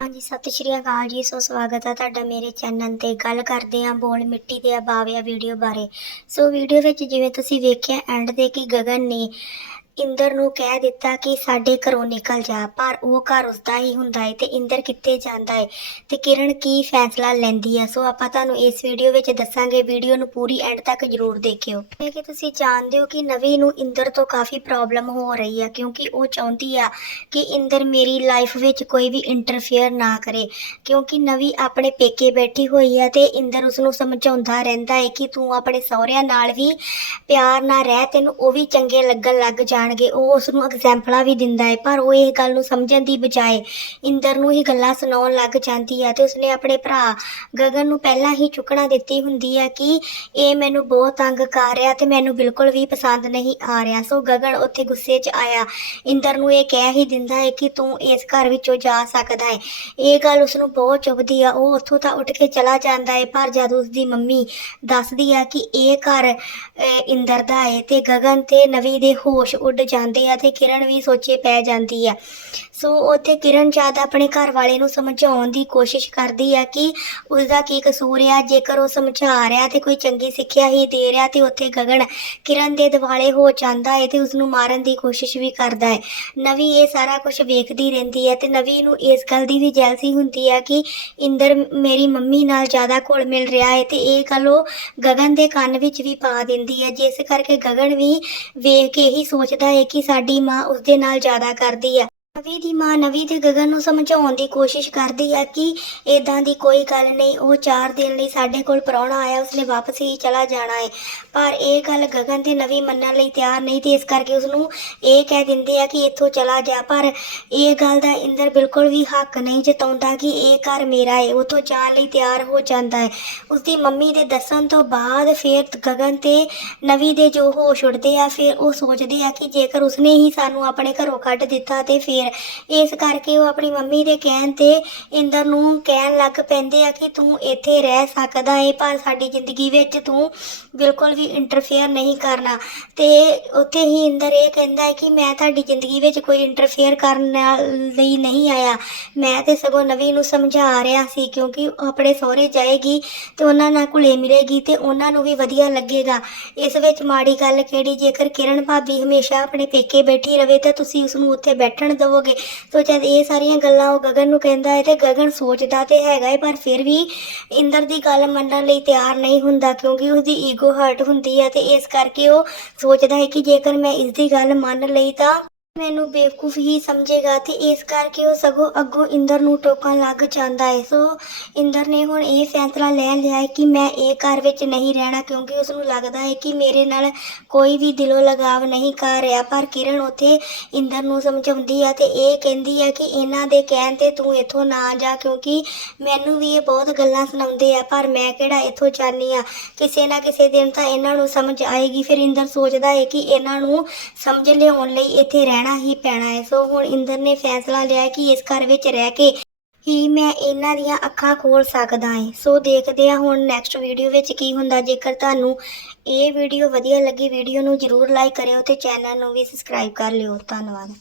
ਹਾਂਜੀ, ਸਤਿ ਸ਼੍ਰੀ ਅਕਾਲ ਜੀ, ਸੋ ਸਵਾਗਤ ਹੈ ਤੁਹਾਡਾ ਮੇਰੇ ਚੈਨਲ ਤੇ। ਗੱਲ ਕਰਦੇ ਹਾਂ ਬੋਲ ਮਿੱਟੀ ਦੇ ਅਬਾਵਿਆ ਵੀਡੀਓ ਬਾਰੇ। ਸੋ ਵੀਡੀਓ ਵਿੱਚ ਜਿਵੇਂ ਤੁਸੀਂ ਵੇਖਿਆ ਐਂਡ ਦੇ ਕਿ ਗਗਨ ਨੇ ਇੰਦਰ ਨੂੰ ਕਹਿ ਦਿੱਤਾ ਕਿ ਸਾਡੇ ਘਰੋਂ ਨਿਕਲ ਜਾ, ਪਰ ਉਹ ਘਰ ਉਸਦਾ ਹੀ ਹੁੰਦਾ ਹੈ ਤੇ ਇੰਦਰ ਕਿੱਥੇ ਜਾਂਦਾ ਹੈ ਤੇ ਕਿਰਨ ਕੀ ਫੈਸਲਾ ਲੈਂਦੀ ਹੈ ਸੋ ਆਪਾਂ ਤੁਹਾਨੂੰ ਇਸ ਵੀਡੀਓ ਵਿੱਚ ਦੱਸਾਂਗੇ, ਵੀਡੀਓ ਨੂੰ ਪੂਰੀ ਐਂਡ ਤੱਕ ਜਰੂਰ ਦੇਖਿਓ। ਜਿਵੇਂ ਕਿ ਤੁਸੀਂ ਜਾਣਦੇ ਹੋ ਕਿ ਨਵੀ ਨੂੰ ਇੰਦਰ ਤੋਂ ਕਾਫੀ ਪ੍ਰੋਬਲਮ ਹੋ ਰਹੀ ਹੈ ਕਿਉਂਕਿ ਉਹ ਚਾਹੁੰਦੀ ਆ ਕਿ ਇੰਦਰ ਮੇਰੀ ਲਾਈਫ ਵਿੱਚ ਕੋਈ ਵੀ ਇੰਟਰਫੇਅਰ ਨਾ ਕਰੇ। ਕਿਉਂਕਿ ਨਵੀ ਆਪਣੇ ਪੇਕੇ ਬੈਠੀ ਹੋਈ ਹੈ ਤੇ ਇੰਦਰ ਉਸ ਨੂੰ ਸਮਝਾਉਂਦਾ ਰਹਿੰਦਾ ਹੈ ਕਿ ਤੂੰ ਆਪਣੇ ਸਹੁਰਿਆਂ ਨਾਲ ਵੀ ਪਿਆਰ ਨਾਲ ਰਹਿ, ਤੈਨੂੰ ਉਹ ਵੀ ਚੰਗੇ ਲੱਗਣ ਲੱਗ ਜਾਣਗੇ, ਉਹ ਉਸ ਨੂੰ ਐਗਜ਼ਾਮਪਲਾਂ ਵੀ ਦਿੰਦਾ ਹੈ, ਪਰ ਉਹ ਇਹ ਗੱਲ ਨੂੰ ਸਮਝਣ ਦੀ ਬਜਾਏ ਇੰਦਰ ਨੂੰ ਹੀ ਗੱਲਾਂ ਸੁਣਾਉਣ ਲੱਗ ਜਾਂਦੀ ਹੈ ਤੇ ਉਸਨੇ ਆਪਣੇ ਭਰਾ ਗਗਨ ਨੂੰ ਪਹਿਲਾਂ ਹੀ ਚੁੱਕਣਾ ਦਿੱਤੀ ਹੁੰਦੀ ਹੈ ਕਿ ਇਹ ਮੈਨੂੰ ਬਹੁਤ ਤੰਗ ਕਰ ਰਿਹਾ ਤੇ ਮੈਨੂੰ ਬਿਲਕੁਲ ਵੀ ਪਸੰਦ ਨਹੀਂ ਆ ਰਿਹਾ। ਸੋ ਗਗਨ ਉੱਥੇ ਗੁੱਸੇ 'ਚ ਆਇਆ। ਇੰਦਰ ਨੂੰ ਇਹ ਕਹਿ ਹੀ ਦਿੰਦਾ ਹੈ ਕਿ ਤੂੰ ਇਸ ਘਰ ਵਿੱਚੋਂ ਜਾ ਸਕਦਾ ਹੈ। ਇਹ ਗੱਲ ਉਸ ਨੂੰ ਬਹੁਤ ਚੁਭਦੀ ਆ। ਉਹ ਉੱਥੋਂ ਤਾਂ ਉੱਠ ਕੇ ਚਲਾ ਜਾਂਦਾ ਹੈ, ਪਰ ਜਦ ਉਸ ਦੀ ਮੰਮੀ ਦੱਸਦੀ ਆ ਕਿ ਇਹ ਘਰ ਇੰਦਰ ਦਾ ਹੈ ਤੇ ਗਗਨ ਤੇ ਨਵੀ ਦੇ ਹੋਸ਼ ਉੱਡ ਉੱਡ ਜਾਂਦੇ ਆ ਤੇ ਕਿਰਨ ਵੀ ਸੋਚੇ ਪੈ ਜਾਂਦੀ ਆ। ਸੋ ਉੱਥੇ ਕਿਰਨ ਜਦ ਆਪਣੇ ਘਰ ਵਾਲੇ ਨੂੰ ਸਮਝਾਉਣ ਦੀ ਕੋਸ਼ਿਸ਼ ਕਰਦੀ ਆ ਕਿ ਉਸ ਦਾ ਕੀ ਕਸੂਰ ਆ, ਜੇਕਰ ਉਹ ਸਮਝਾ ਰਿਹਾ ਤੇ ਕੋਈ ਚੰਗੀ ਸਿੱਖਿਆ ਹੀ ਦੇ ਰਿਹਾ ਤੇ ਉੱਥੇ ਗਗਨ ਕਿਰਨ ਦੇ ਦਿਵਾਲੇ ਹੋ ਜਾਂਦਾ ਹੈ ਤੇ ਉਸ ਨੂੰ ਮਾਰਨ ਦੀ ਕੋਸ਼ਿਸ਼ ਵੀ ਕਰਦਾ ਹੈ ਨਵੀ ਇਹ ਸਾਰਾ ਕੁਝ ਵੇਖਦੀ ਰਹਿੰਦੀ ਹੈ ਤੇ ਨਵੀ ਨੂੰ ਇਸ ਗੱਲ ਦੀ ਵੀ ਜੈਲਸੀ ਹੁੰਦੀ ਹੈ ਕਿ ਇੰਦਰ ਮੇਰੀ ਮੰਮੀ ਨਾਲ ਜ਼ਿਆਦਾ ਘੁਲ ਮਿਲ ਰਿਹਾ ਹੈ ਤੇ ਇਹ ਗੱਲ ਉਹ ਗਗਨ ਦੇ ਕੰਨ ਵਿੱਚ ਵੀ ਪਾ ਦਿੰਦੀ ਹੈ ਜਿਸ ਕਰਕੇ ਗਗਨ ਵੀ ਵੇਖ ਕੇ ਹੀ ਸੋਚਦਾ ਹੈ ਕਿ ਸਾਡੀ ਮਾਂ ਉਸਦੇ ਨਾਲ ਜ਼ਿਆਦਾ ਕਰਦੀ ਹੈ ਨਵੀ ਦੀ ਮਾਂ ਨਵੀ ਤੇ ਗਗਨ ਨੂੰ ਸਮਝਾਉਣ ਦੀ ਕੋਸ਼ਿਸ਼ ਕਰਦੀ ਹੈ ਕਿ ਇਦਾਂ ਦੀ ਕੋਈ ਗੱਲ ਨਹੀਂ, ਉਹ 4 ਦਿਨ ਲਈ ਸਾਡੇ ਕੋਲ ਪ੍ਰਾਹੁਣਾ ਆਇਆ, ਉਸਨੇ ਵਾਪਸ ਹੀ ਚਲਾ ਜਾਣਾ ਹੈ ਪਰ ਇਹ ਗੱਲ ਗਗਨ ਤੇ ਨਵੀ ਮੰਨਣ ਲਈ ਤਿਆਰ ਨਹੀਂ ਤੇ ਇਸ ਕਰਕੇ ਉਸਨੂੰ ਇਹ ਕਹਿ ਦਿੰਦੇ ਆ ਕਿ ਇੱਥੋਂ ਚਲਾ ਜਾ। ਪਰ ਇਹ ਗੱਲ ਦਾ ਇੰਦਰ ਬਿਲਕੁਲ ਵੀ ਹੱਕ ਨਹੀਂ ਜਤਾਉਂਦਾ ਕਿ ਇਹ ਘਰ ਮੇਰਾ ਹੈ ਉਥੋਂ ਜਾਣ ਲਈ ਤਿਆਰ ਹੋ ਜਾਂਦਾ ਹੈ ਉਸਦੀ ਮੰਮੀ ਦੇ ਦੱਸਣ ਤੋਂ ਬਾਅਦ ਫਿਰ ਗਗਨ ਤੇ ਨਵੀ ਦੇ ਜੋ ਹੋਸ਼ ਉੱਡਦੇ ਆ, ਫਿਰ ਉਹ ਸੋਚਦੇ ਆ ਕਿ ਜੇਕਰ ਉਸਨੇ ਹੀ ਸਾਨੂੰ ਆਪਣੇ ਘਰੋਂ ਕੱਢ ਦਿੱਤਾ ਤੇ ਫਿਰ ਇਸ ਕਰਕੇ ਉਹ ਆਪਣੀ ਮੰਮੀ ਦੇ ਕਹਿਣ ਤੇ ਇੰਦਰ ਨੂੰ ਕਹਿਣ ਲੱਗ ਪੈਂਦੇ ਆ ਕਿ ਤੂੰ ਇੱਥੇ ਰਹਿ ਸਕਦਾ ਏ, ਪਰ ਸਾਡੀ ਜ਼ਿੰਦਗੀ ਵਿੱਚ ਤੂੰ ਬਿਲਕੁਲ ਵੀ ਇੰਟਰਫੇਅਰ ਨਹੀਂ ਕਰਨਾ। ਤੇ ਉੱਥੇ ਹੀ ਇੰਦਰ ਇਹ ਕਹਿੰਦਾ ਹੈ ਕਿ ਮੈਂ ਤੁਹਾਡੀ ਜ਼ਿੰਦਗੀ ਵਿੱਚ ਕੋਈ ਇੰਟਰਫੇਅਰ ਕਰਨ ਲਈ ਨਹੀਂ ਆਇਆ। ਮੈਂ ਤੇ ਸਗੋਂ ਨਵੀਂ ਨੂੰ ਸਮਝਾ ਰਿਹਾ ਸੀ ਕਿਉਂਕਿ ਉਹ ਆਪਣੇ ਸਹੁਰੇ ਜਾਏਗੀ ਤੇ ਉਹਨਾਂ ਨਾਲ ਘੁਲੇ ਮਿਲੇਗੀ ਤੇ ਉਹਨਾਂ ਨੂੰ ਵੀ ਵਧੀਆ ਲੱਗੇਗਾ। ਇਸ ਵਿੱਚ ਮਾੜੀ ਗੱਲ ਕਿਹੜੀ? ਜੇਕਰ ਕਿਰਨ ਭਾਬੀ ਹਮੇਸ਼ਾ ਆਪਣੇ ਪੇਕੇ ਬੈਠੀ ਰਵੇ ਤਾਂ ਤੁਸੀਂ ਉਸ ਨੂੰ ਉੱਥੇ ਬੈਠਣ ਦਿਓ ਦਿਵੋਗੇ ਸੋ ਜਦ ਇਹ ਸਾਰੀਆਂ ਗੱਲਾਂ ਉਹ ਗਗਨ ਨੂੰ ਕਹਿੰਦਾ ਹੈ ਤੇ ਗਗਨ ਸੋਚਦਾ ਤੇ ਹੈਗਾ ਹੈ, ਪਰ ਫਿਰ ਵੀ ਇੰਦਰ ਦੀ ਗੱਲ ਮੰਨਣ ਲਈ ਤਿਆਰ ਨਹੀਂ ਹੁੰਦਾ ਕਿਉਂਕਿ ਉਸਦੀ ਈਗੋ ਹਰਟ ਹੁੰਦੀ ਹੈ ਤੇ ਇਸ ਕਰਕੇ ਉਹ ਸੋਚਦਾ ਹੈ ਕਿ ਜੇਕਰ ਮੈਂ ਇਸ ਦੀ ਗੱਲ ਮੰਨ ਲਈ ਤਾਂ ਮੈਨੂੰ ਬੇਵਕੂਫ ਹੀ ਸਮਝੇਗਾ ਤੇ ਇਸ ਕਰਕੇ ਉਹ ਸਗੋਂ ਅੱਗੋਂ ਇੰਦਰ ਨੂੰ ਟੋਕਣ ਲੱਗ ਜਾਂਦਾ ਹੈ। ਸੋ ਇੰਦਰ ਨੇ ਹੁਣ ਇਹ ਫੈਸਲਾ ਲੈ ਲਿਆ ਹੈ ਕਿ ਮੈਂ ਇਹ ਘਰ ਵਿੱਚ ਨਹੀਂ ਰਹਿਣਾ ਕਿਉਂਕਿ ਉਸ ਨੂੰ ਲੱਗਦਾ ਹੈ ਕਿ ਮੇਰੇ ਨਾਲ ਕੋਈ ਵੀ ਦਿਲੋਂ ਲਗਾਵ ਨਹੀਂ ਕਰ ਰਿਹਾ। ਪਰ ਕਿਰਨ ਉਥੇ ਇੰਦਰ ਨੂੰ ਸਮਝਾਉਂਦੀ ਹੈ ਤੇ ਇਹ ਕਹਿੰਦੀ ਹੈ ਕਿ ਇਹਨਾਂ ਦੇ ਕਹਿਣ ਤੇ ਤੂੰ ਇੱਥੋਂ ਨਾ ਜਾ ਕਿਉਂਕਿ ਮੈਨੂੰ ਵੀ ਇਹ ਬਹੁਤ ਗੱਲਾਂ ਸੁਣਾਉਂਦੇ ਆ, ਪਰ ਮੈਂ ਕਿਹੜਾ ਇੱਥੋਂ ਚਾਹਨੀ ਆ? ਕਿਸੇ ਨਾ ਕਿਸੇ ਦਿਨ ਤਾਂ ਇਹਨਾਂ ਨੂੰ ਸਮਝ ਆਏਗੀ। ਫਿਰ ਇੰਦਰ ਸੋਚਦਾ ਹੈ ਕਿ ਇਹਨਾਂ ਨੂੰ ਸਮਝ ਲਿਆਉਣ ਲਈ ਇੱਥੇ ਰਹਿਣਾ ਹੀ ਪੈਣਾ ਹੈ। ਸੋ ਹੁਣ ਇੰਦਰ ਨੇ ਫੈਸਲਾ ਲਿਆ ਕਿ ਇਸ ਘਰ ਵਿੱਚ ਰਹਿ ਕੇ ਹੀ ਮੈਂ ਇਹਨਾਂ ਦੀਆਂ ਅੱਖਾਂ ਖੋਲ ਸਕਦਾ ਹਾਂ। ਸੋ ਦੇਖਦੇ ਹਾਂ ਹੁਣ ਨੈਕਸਟ ਵੀਡੀਓ ਵਿੱਚ ਕੀ ਹੁੰਦਾ। ਜੇਕਰ ਤੁਹਾਨੂੰ ਇਹ ਵੀਡੀਓ ਵਧੀਆ ਲੱਗੀ ਵੀਡੀਓ ਨੂੰ ਜਰੂਰ ਲਾਈਕ ਕਰਿਓ ਤੇ ਚੈਨਲ ਨੂੰ ਵੀ ਸਬਸਕ੍ਰਾਈਬ ਕਰ ਲਿਓ। ਧੰਨਵਾਦ।